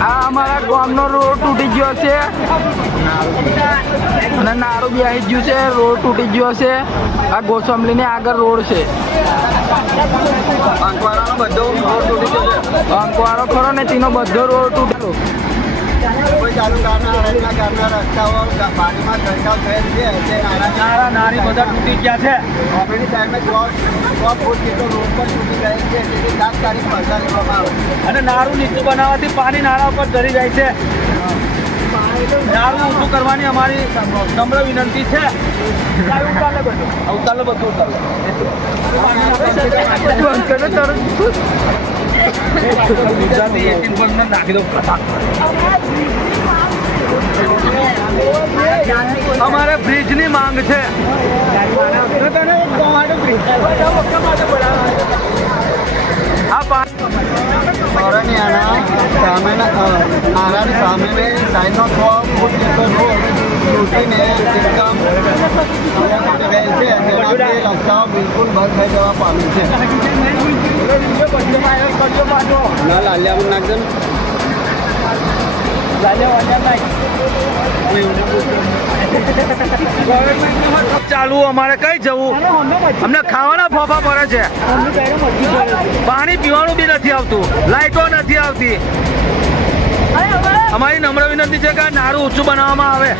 આ અમારા ગામનો રોડ તૂટી ગયો છે. અને નારું બી આવી ગયું છે રોડ તૂટી ગયો છે. આ ગોસંબલીની આગળ રોડ છે. અંકવાડાનો બધો રોડ તૂટી ગયો છે. અંકવાળો ખરો ને તેનો બધો રોડ તૂટેલો નાની બધા તૂટી ગયા છે. તાત્કાલિક પગલાં લેવામાં આવે અને નાળું નીચું બનાવવાથી પાણી નાળા ઉપર ચડી જાય છે. નાળું ઊંચું કરવાની અમારી નમ્ર વિનંતી છે. ઉતારલે બધું. ઉતારલે બધું ઉતારલે. ગુજરાતી એટીન પર નાખી દો અમારે બ્રિજની માંગ છે સામેના નારાની સામેની સાઈડનો સો ફૂટ જેટલો રોડ તૂટીને એકદમ ગયેલ છે તેનાથી રસ્તાઓ બિલકુલ બંધ થઈ જવા પામી છે. ના લાલિયા નાખજો ને. ચાલુ અમારે કઈ જવું? અમને ખાવાના ફોફા પડે છે. પાણી પીવાનું બી નથી આવતું. લાઈટો નથી આવતી. અમારી નમ્ર વિનંતી છે કે નાળું નારું ઊંચું બનાવવામાં આવે.